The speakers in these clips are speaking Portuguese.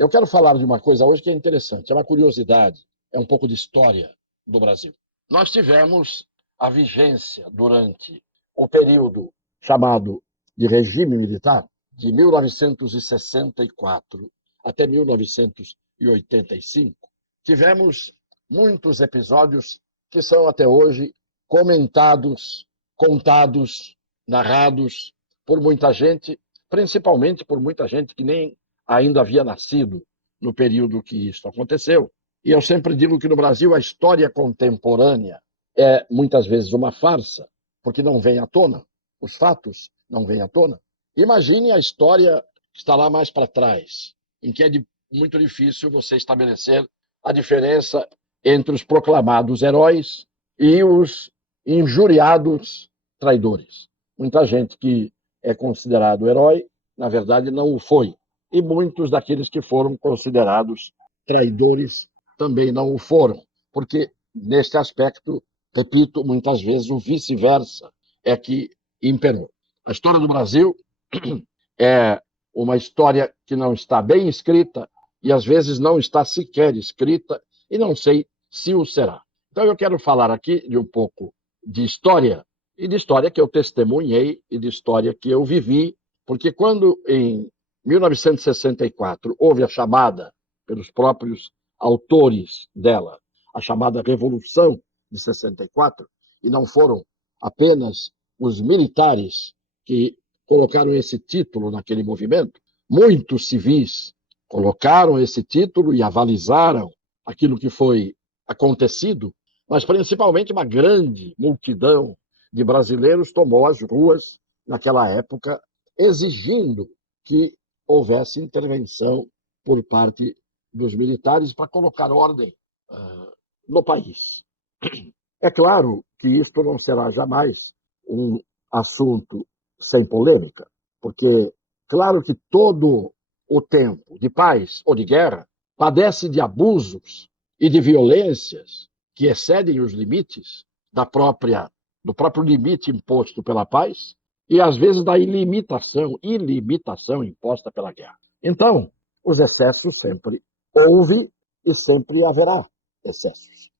Eu quero falar de uma coisa hoje que é interessante, é uma curiosidade, é um pouco de história do Brasil. Nós tivemos a vigência durante o período chamado de regime militar, de 1964 até 1985. Tivemos muitos episódios que são até hoje comentados, contados, narrados por muita gente, principalmente por muita gente que nem ainda havia nascido no período que isso aconteceu. E eu sempre digo que no Brasil a história contemporânea é muitas vezes uma farsa, porque não vem à tona, os fatos não vêm à tona. Imagine a história que está lá mais para trás, em que é muito difícil você estabelecer a diferença entre os proclamados heróis e os injuriados traidores. Muita gente que é considerado herói, na verdade, não o foi. E muitos daqueles que foram considerados traidores também não o foram, porque, neste aspecto, repito, muitas vezes o vice-versa é que imperou. A história do Brasil é uma história que não está bem escrita e, às vezes, não está sequer escrita e não sei se o será. Então, eu quero falar aqui de um pouco de história, e de história que eu testemunhei e de história que eu vivi, porque quando, em 1964, houve a chamada, pelos próprios autores dela, a chamada Revolução de 64, e não foram apenas os militares que colocaram esse título naquele movimento, muitos civis colocaram esse título e avalizaram aquilo que foi acontecido, mas principalmente uma grande multidão de brasileiros tomou as ruas naquela época, exigindo que houvesse intervenção por parte dos militares para colocar ordem no país. É claro que isto não será jamais um assunto sem polêmica, porque claro que todo o tempo de paz ou de guerra padece de abusos e de violências que excedem os limites do próprio limite imposto pela paz e, às vezes, da ilimitação imposta pela guerra. Então, os excessos sempre houve e sempre haverá excessos.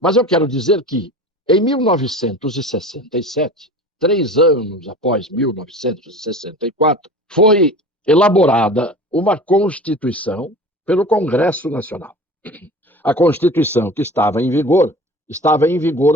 Mas eu quero dizer que, em 1967, 3 anos após 1964, foi elaborada uma Constituição pelo Congresso Nacional. A Constituição que estava em vigor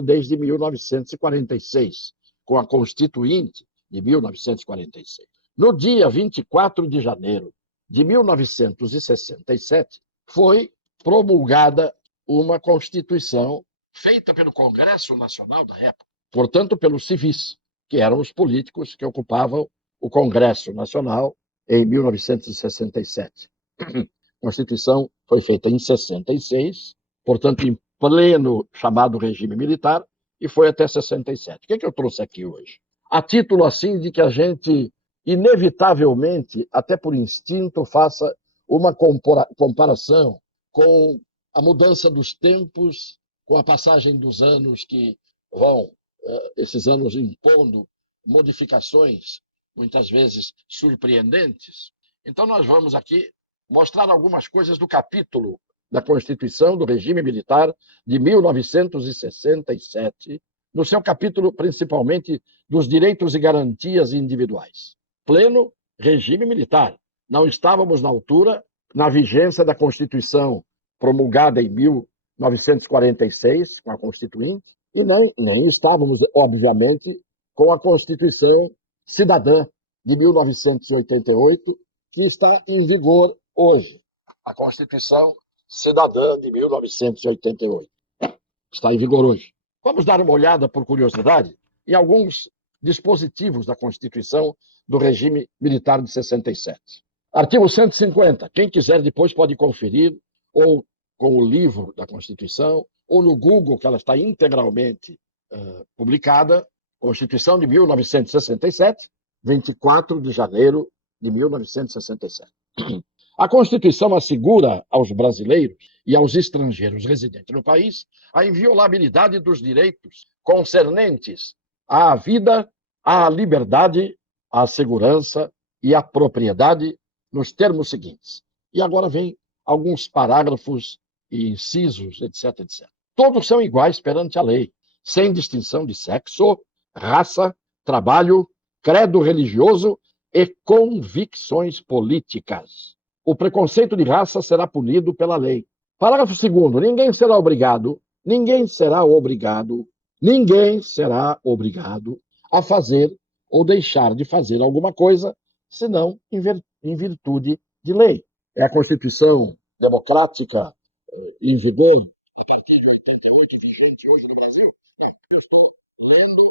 desde 1946, com a Constituinte de 1946. No dia 24 de janeiro de 1967, foi promulgada uma Constituição feita pelo Congresso Nacional da época, portanto, pelos civis, que eram os políticos que ocupavam o Congresso Nacional em 1967. A Constituição foi feita em 66, portanto, em pleno chamado regime militar, e foi até 67. O que eu trouxe aqui hoje? A título, assim, de que a gente, inevitavelmente, até por instinto, faça uma comparação com a mudança dos tempos, com a passagem dos anos que vão, esses anos impondo modificações, muitas vezes surpreendentes. Então, nós vamos aqui mostrar algumas coisas do capítulo da Constituição do Regime Militar de 1967, no seu capítulo, principalmente, dos direitos e garantias individuais. Pleno regime militar. Não estávamos na altura, na vigência da Constituição promulgada em 1946, com a Constituinte, e nem estávamos, obviamente, com a Constituição Cidadã de 1988, que está em vigor hoje. A Constituição Cidadã de 1988 está em vigor hoje. Vamos dar uma olhada, por curiosidade, em alguns dispositivos da Constituição do regime militar de 67. Artigo 150. Quem quiser depois pode conferir, ou com o livro da Constituição, ou no Google, que ela está integralmente publicada, Constituição de 1967, 24 de janeiro de 1967. A Constituição assegura aos brasileiros e aos estrangeiros residentes no país a inviolabilidade dos direitos concernentes à vida, à liberdade, à segurança e à propriedade nos termos seguintes: E agora vem alguns parágrafos e incisos, etc, etc. Todos são iguais perante a lei, sem distinção de sexo, raça, trabalho, credo religioso e convicções políticas. O preconceito de raça será punido pela lei. Parágrafo 2º. Ninguém será obrigado a fazer ou deixar de fazer alguma coisa, senão em virtude de lei. É a Constituição democrática em vigor a partir de 88, vigente hoje no Brasil. Eu estou lendo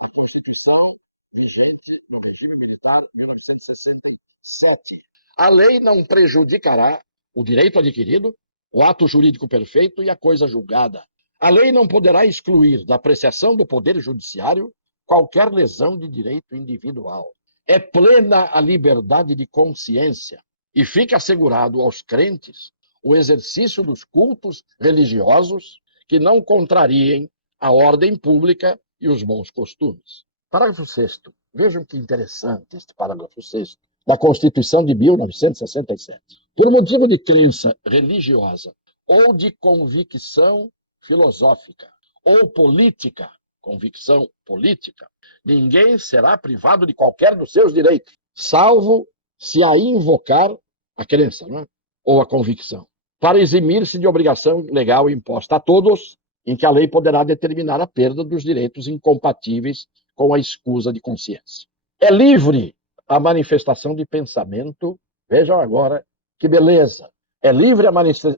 a Constituição vigente no regime militar de 1967. A lei não prejudicará o direito adquirido, o ato jurídico perfeito e a coisa julgada. A lei não poderá excluir da apreciação do Poder Judiciário qualquer lesão de direito individual. É plena a liberdade de consciência e fica assegurado aos crentes o exercício dos cultos religiosos que não contrariem a ordem pública e os bons costumes. Parágrafo 6º. Vejam que interessante este parágrafo 6º da Constituição de 1967. Por motivo de crença religiosa ou de convicção filosófica ou política, convicção política, ninguém será privado de qualquer dos seus direitos, salvo se a invocar a crença, não é? Ou a convicção, para eximir-se de obrigação legal imposta a todos, em que a lei poderá determinar a perda dos direitos incompatíveis com a escusa de consciência. É livre a manifestação de pensamento, vejam agora que beleza, é livre a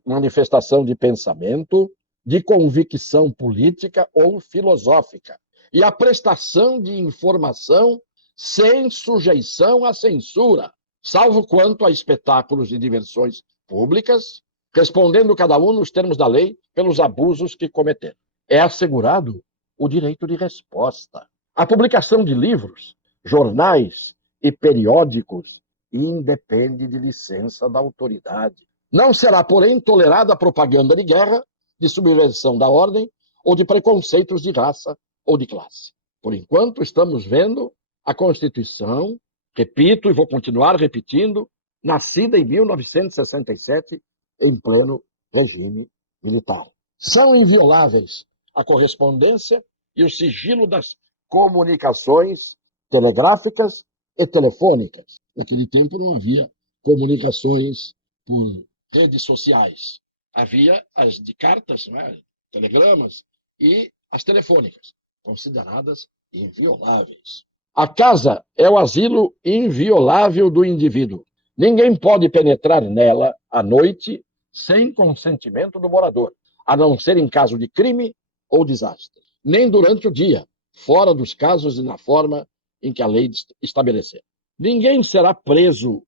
manifestação de pensamento, de convicção política ou filosófica, e a prestação de informação sem sujeição à censura, salvo quanto a espetáculos e diversões públicas, respondendo cada um nos termos da lei pelos abusos que cometer. É assegurado o direito de resposta. A publicação de livros, jornais e periódicos independe de licença da autoridade. Não será, porém, tolerada a propaganda de guerra, de subversão da ordem ou de preconceitos de raça ou de classe. Por enquanto, estamos vendo a Constituição, repito e vou continuar repetindo, nascida em 1967, em pleno regime militar. São invioláveis a correspondência e o sigilo das comunicações telegráficas e telefônicas. Naquele tempo não havia comunicações por redes sociais. Havia as de cartas, não é? Telegramas, e as telefônicas, consideradas invioláveis. A casa é o asilo inviolável do indivíduo. Ninguém pode penetrar nela à noite sem consentimento do morador, a não ser em caso de crime ou desastre. Nem durante o dia, fora dos casos e na forma em que a lei estabelecer. Ninguém será preso,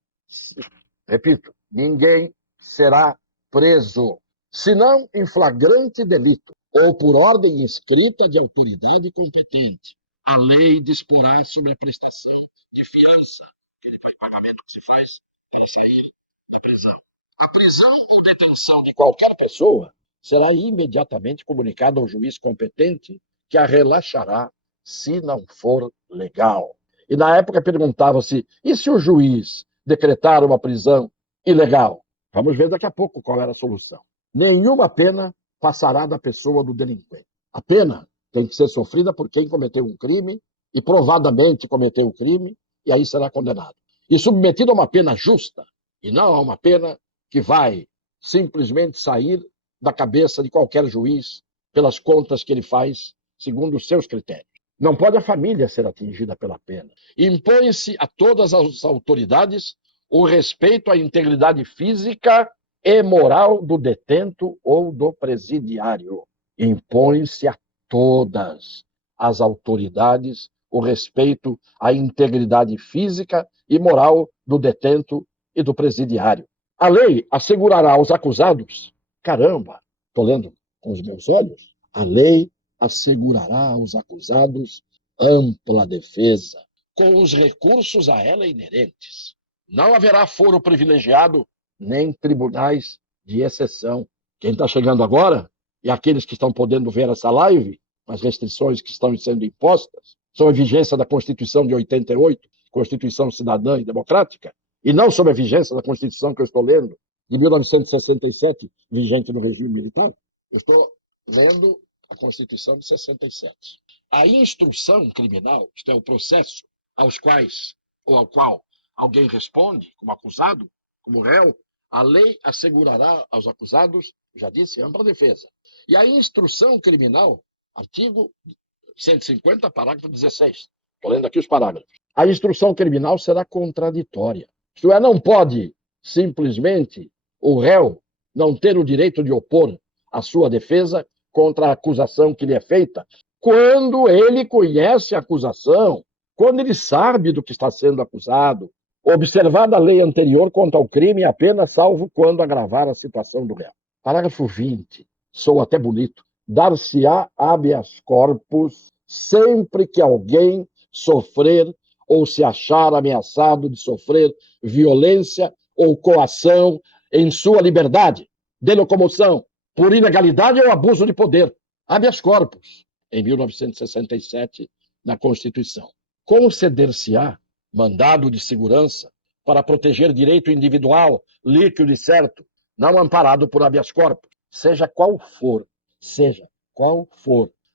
repito, ninguém será preso, senão em flagrante delito ou por ordem escrita de autoridade competente. A lei disporá sobre a prestação de fiança, aquele pagamento que se faz para sair da prisão. A prisão ou detenção de qualquer pessoa será imediatamente comunicada ao juiz competente, que a relaxará se não for legal. E na época perguntava-se, e se o juiz decretar uma prisão ilegal? Vamos ver daqui a pouco qual era a solução. Nenhuma pena passará da pessoa do delinquente. A pena tem que ser sofrida por quem cometeu um crime e provadamente cometeu o crime, e aí será condenado. E submetido a uma pena justa, e não a uma pena que vai simplesmente sair da cabeça de qualquer juiz pelas contas que ele faz segundo os seus critérios. Não pode a família ser atingida pela pena. Impõe-se a todas as autoridades o respeito à integridade física e moral do detento ou do presidiário. Impõe-se a todas as autoridades o respeito à integridade física e moral do detento e do presidiário. A lei assegurará aos acusados, caramba, estou lendo com os meus olhos, a lei assegurará aos acusados ampla defesa, com os recursos a ela inerentes. Não haverá foro privilegiado, nem tribunais de exceção. Quem está chegando agora, e aqueles que estão podendo ver essa live, as restrições que estão sendo impostas, sob a vigência da Constituição de 88, Constituição Cidadã e Democrática, e não sob a vigência da Constituição que eu estou lendo, de 1967, vigente no regime militar? Eu estou lendo a Constituição de 67. A instrução criminal, isto é, o processo aos quais ou ao qual alguém responde como acusado, como réu, a lei assegurará aos acusados, já disse, ampla defesa. E a instrução criminal, artigo 150, parágrafo 16. Estou lendo aqui os parágrafos. A instrução criminal será contraditória. Isto é, não pode simplesmente o réu não ter o direito de opor a sua defesa contra a acusação que lhe é feita, quando ele conhece a acusação, quando ele sabe do que está sendo acusado, observada a lei anterior quanto ao crime, apenas salvo quando agravar a situação do réu. Parágrafo 20. Sou até bonito. Dar-se-á habeas corpus sempre que alguém sofrer ou se achar ameaçado de sofrer violência ou coação em sua liberdade de locomoção por ilegalidade ou abuso de poder. Habeas corpus, em 1967, na Constituição. Conceder-se-á mandado de segurança para proteger direito individual, líquido e certo, não amparado por habeas corpus, seja qual for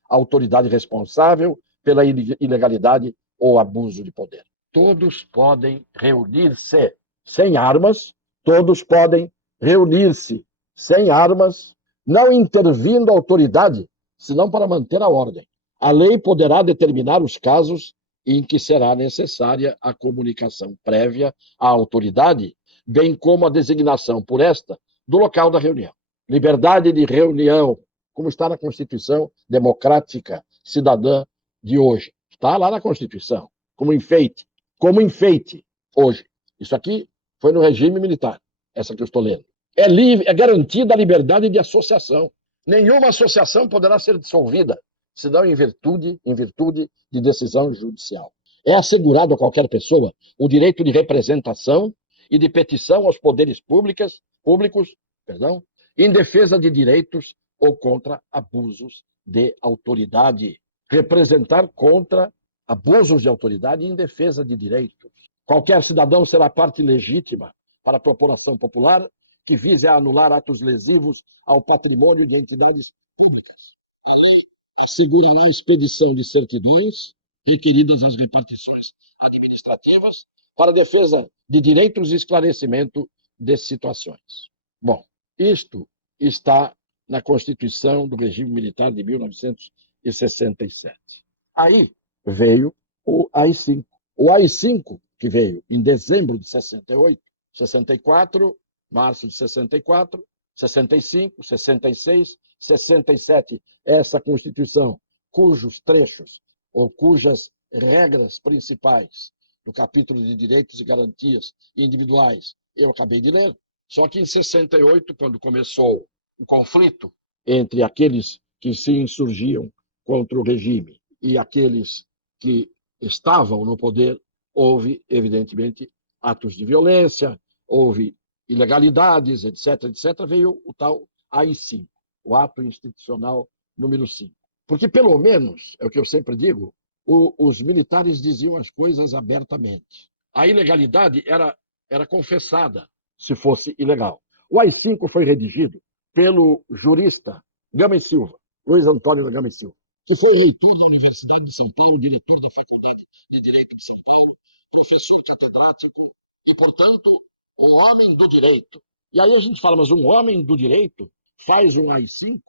a autoridade responsável pela ilegalidade ou abuso de poder. Todos podem reunir-se sem armas, todos podem reunir-se sem armas, não intervindo a autoridade, senão para manter a ordem. A lei poderá determinar os casos em que será necessária a comunicação prévia à autoridade, bem como a designação por esta do local da reunião. Liberdade de reunião, como está na Constituição Democrática Cidadã de hoje. Está lá na Constituição, como enfeite hoje. Isso aqui foi no regime militar, essa que eu estou lendo. É garantida a liberdade de associação. Nenhuma associação poderá ser dissolvida, senão em virtude de decisão judicial. É assegurado a qualquer pessoa o direito de representação e de petição aos poderes públicos, em defesa de direitos ou contra abusos de autoridade. Representar contra abusos de autoridade em defesa de direitos. Qualquer cidadão será parte legítima para a propor ação popular que vise a anular atos lesivos ao patrimônio de entidades públicas. A lei assegurará a expedição de certidões requeridas às repartições administrativas para a defesa de direitos e esclarecimento de situações. Bom, isto está na Constituição do Regime Militar de 1967. Aí veio o AI-5. O AI-5, que veio em dezembro de 68, 64, março de 64, 65, 66, 67, essa Constituição, cujos trechos ou cujas regras principais do capítulo de direitos e garantias individuais eu acabei de ler, só que em 68, quando começou o conflito entre aqueles que se insurgiam contra o regime e aqueles que estavam no poder, houve, evidentemente, atos de violência, houve ilegalidades, etc., etc., veio o tal AI-5, o Ato Institucional número 5. Porque, pelo menos, é o que eu sempre digo, os militares diziam as coisas abertamente. A ilegalidade era confessada, se fosse ilegal. O AI-5 foi redigido pelo jurista Gama e Silva, Luiz Antônio Gama e Silva, que foi reitor da Universidade de São Paulo, diretor da Faculdade de Direito de São Paulo, professor catedrático e, portanto, um homem do direito. E aí a gente fala, mas um homem do direito faz um AI-5?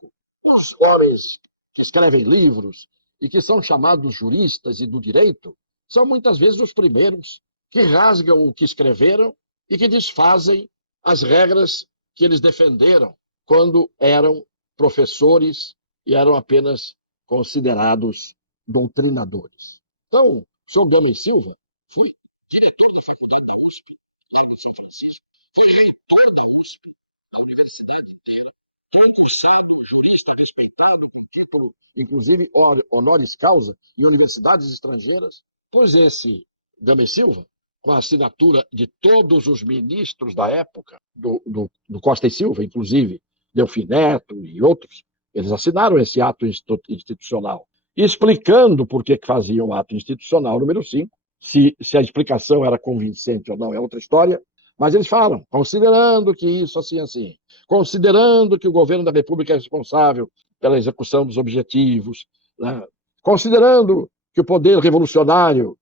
Os homens que escrevem livros e que são chamados juristas e do direito são muitas vezes os primeiros que rasgam o que escreveram e que desfazem as regras que eles defenderam quando eram professores e eram apenas considerados doutrinadores. Então, sou Gama e Silva, fui diretor da Faculdade da USP, lá em São Francisco, fui reitor da USP, a universidade inteira, concursado, jurista respeitado, com título, inclusive, honoris causa em universidades estrangeiras. Pois esse Gama e Silva, com a assinatura de todos os ministros da época, do Costa e Silva, inclusive Delfim Neto e outros, eles assinaram esse ato institucional, explicando por que faziam o ato institucional número 5, se a explicação era convincente ou não é outra história, Mas eles falam, considerando que isso assim, assim, considerando que o governo da República é responsável pela execução dos objetivos, né? Considerando que o poder revolucionário,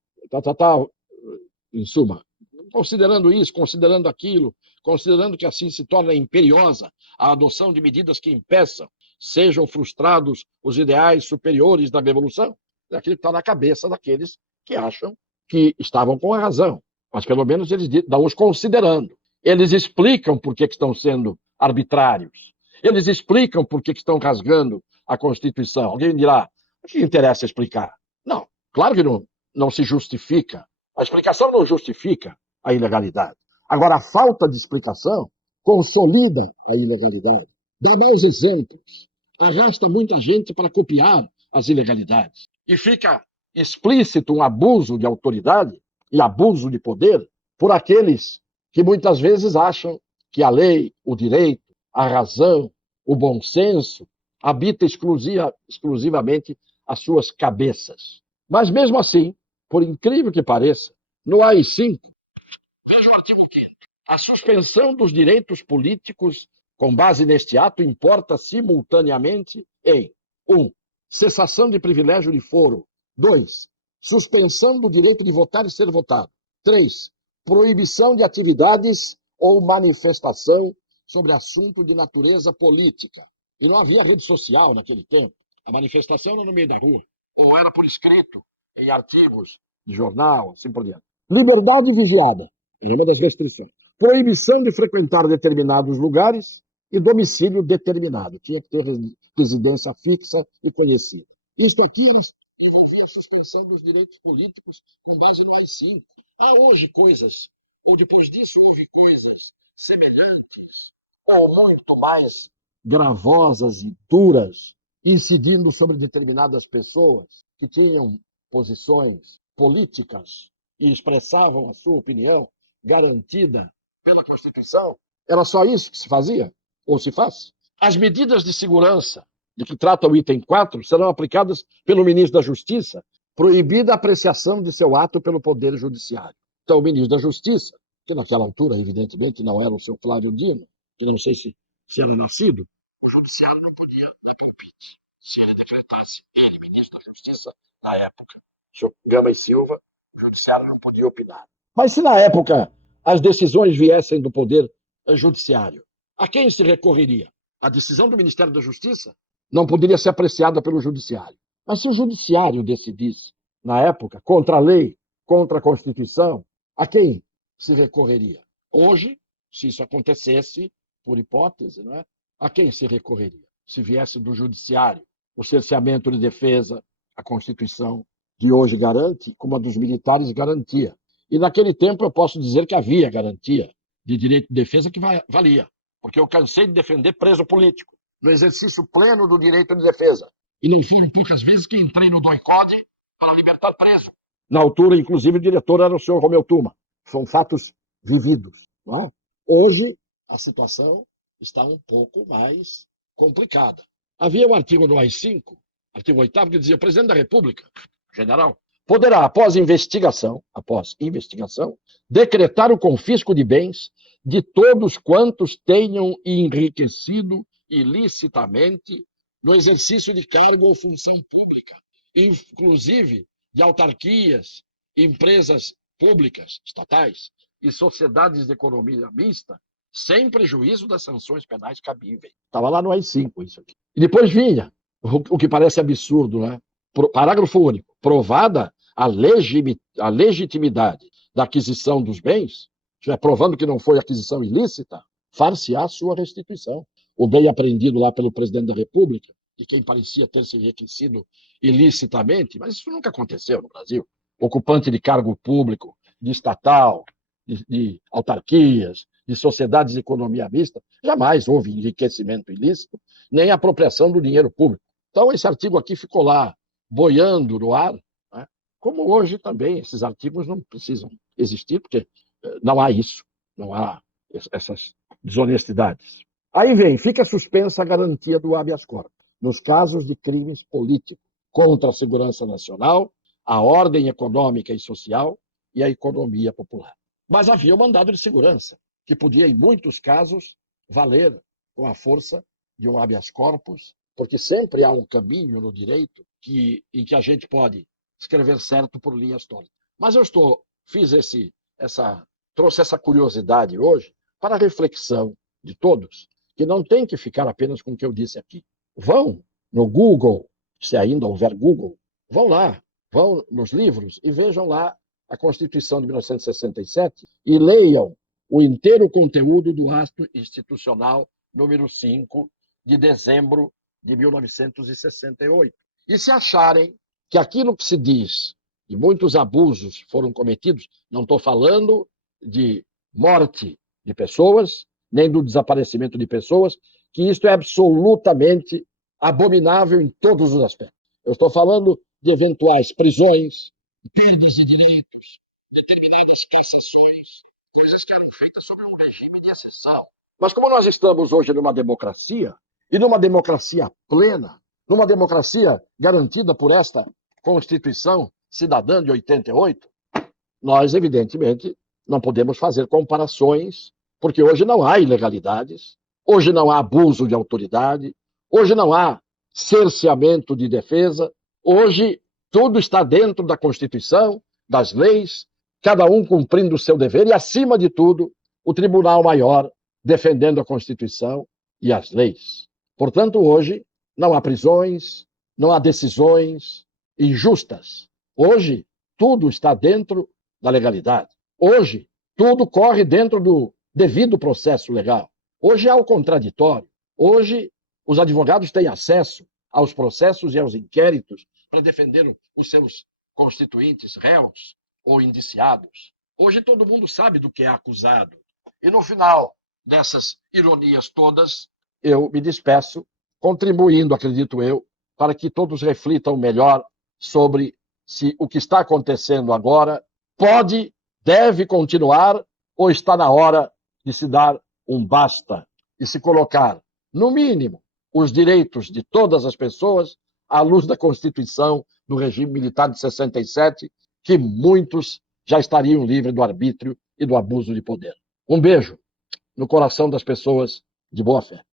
tal, em suma, considerando isso, considerando aquilo, considerando que assim se torna imperiosa a adoção de medidas que impeçam, sejam frustrados os ideais superiores da revolução, é aquilo que está na cabeça daqueles que acham que estavam com a razão. Mas pelo menos eles dão os considerando. Eles explicam por que estão sendo arbitrários. Eles explicam por que estão rasgando a Constituição. Alguém dirá, o que interessa explicar? Não, claro que não se justifica. A explicação não justifica a ilegalidade. Agora, a falta de explicação consolida a ilegalidade, dá maus exemplos, arrasta muita gente para copiar as ilegalidades. E fica explícito um abuso de autoridade e abuso de poder por aqueles que muitas vezes acham que a lei, o direito, a razão, o bom senso habita exclusivamente as suas cabeças. Mas mesmo assim, por incrível que pareça, no AI-5, a suspensão dos direitos políticos com base neste ato importa simultaneamente em 1. Cessação de privilégio de foro. 2. Suspensão do direito de votar e ser votado. 3. Proibição de atividades ou manifestação sobre assunto de natureza política. E não havia rede social naquele tempo. A manifestação era no meio da rua, ou era por escrito, em artigos de jornal, assim por diante. Liberdade vigiada, é uma das restrições. Proibição de frequentar determinados lugares e domicílio determinado. Tinha que ter residência fixa e conhecida. Isto aqui foi a suspensão dos direitos políticos com base no AI-5. Há hoje coisas, ou depois disso houve coisas semelhantes, ou muito mais gravosas e duras, incidindo sobre determinadas pessoas que tinham posições políticas e expressavam a sua opinião garantida pela Constituição? Era só isso que se fazia? Ou se faz? As medidas de segurança de que trata o item 4 serão aplicadas pelo ministro da Justiça, proibida a apreciação de seu ato pelo Poder Judiciário. Então, o ministro da Justiça, que naquela altura, evidentemente, não era o seu Flávio Dino, que não sei se era nascido, o Judiciário não podia dar palpite. Se ele decretasse, ele, ministro da Justiça, na época, o senhor Gama e Silva, o Judiciário não podia opinar. Mas se na época as decisões viessem do Poder Judiciário, a quem se recorreria? A decisão do Ministério da Justiça não poderia ser apreciada pelo Judiciário. Mas se o Judiciário decidisse, na época, contra a lei, contra a Constituição, a quem se recorreria? Hoje, se isso acontecesse, por hipótese, não é? A quem se recorreria? Se viesse do Judiciário, o cerceamento de defesa, a Constituição de hoje garante, como a dos militares garantia. E naquele tempo eu posso dizer que havia garantia de direito de defesa que valia, porque eu cansei de defender preso político, no exercício pleno do direito de defesa. E não foram poucas vezes que entrei no doicode para libertar preso. Na altura, inclusive, o diretor era o senhor Romeu Tuma. São fatos vividos. Não é? Hoje, a situação está um pouco mais complicada. Havia um artigo no AI-5, artigo 8º, que dizia: o presidente da República, general, poderá, após investigação, decretar o confisco de bens de todos quantos tenham enriquecido ilicitamente no exercício de cargo ou função pública, inclusive de autarquias, empresas públicas, estatais e sociedades de economia mista, sem prejuízo das sanções penais cabíveis. Estava lá no AI-5 isso aqui. E depois vinha o que parece absurdo, né? Parágrafo único. Provada a legitimidade da aquisição dos bens, provando que não foi aquisição ilícita, far-se-á sua restituição. O bem apreendido lá pelo presidente da República, e quem parecia ter se enriquecido ilicitamente, mas isso nunca aconteceu no Brasil. Ocupante de cargo público, de estatal, de autarquias, de sociedades de economia mista, jamais houve enriquecimento ilícito, nem apropriação do dinheiro público. Então, esse artigo aqui ficou lá, boiando no ar, né? Como hoje também esses artigos não precisam existir, porque não há isso, não há essas desonestidades. Aí vem, fica suspensa a garantia do habeas corpus, nos casos de crimes políticos contra a segurança nacional, a ordem econômica e social e a economia popular. Mas havia o mandado de segurança. que podia, em muitos casos, valer com a força de um habeas corpus, porque sempre há um caminho no direito em que a gente pode escrever certo por linhas tortas. Mas eu trouxe essa curiosidade hoje para a reflexão de todos, que não tem que ficar apenas com o que eu disse aqui. Vão no Google, se ainda houver Google, vão lá, vão nos livros e vejam lá a Constituição de 1967 e leiam o inteiro conteúdo do ato institucional número 5 de dezembro de 1968. E se acharem que aquilo que se diz e muitos abusos foram cometidos, não estou falando de morte de pessoas, nem do desaparecimento de pessoas, que isto é absolutamente abominável em todos os aspectos. Eu estou falando de eventuais prisões, perdas de direitos, determinadas cassações, coisas que eram feitas sob um regime de exceção. Mas como nós estamos hoje numa democracia, e numa democracia plena, numa democracia garantida por esta Constituição Cidadã de 88, nós, evidentemente, não podemos fazer comparações, porque hoje não há ilegalidades, hoje não há abuso de autoridade, hoje não há cerceamento de defesa, hoje tudo está dentro da Constituição, das leis, cada um cumprindo o seu dever e, acima de tudo, o Tribunal Maior defendendo a Constituição e as leis. Portanto, hoje não há prisões, não há decisões injustas. Hoje, tudo está dentro da legalidade. Hoje, tudo corre dentro do devido processo legal. Hoje há o contraditório. Hoje, os advogados têm acesso aos processos e aos inquéritos para defender os seus constituintes réus ou indiciados. Hoje todo mundo sabe do que é acusado. E no final dessas ironias todas, eu me despeço, contribuindo, acredito eu, para que todos reflitam melhor sobre se o que está acontecendo agora pode, deve continuar ou está na hora de se dar um basta e se colocar, no mínimo, os direitos de todas as pessoas à luz da Constituição do regime militar de 67, que muitos já estariam livres do arbítrio e do abuso de poder. Um beijo no coração das pessoas de boa fé.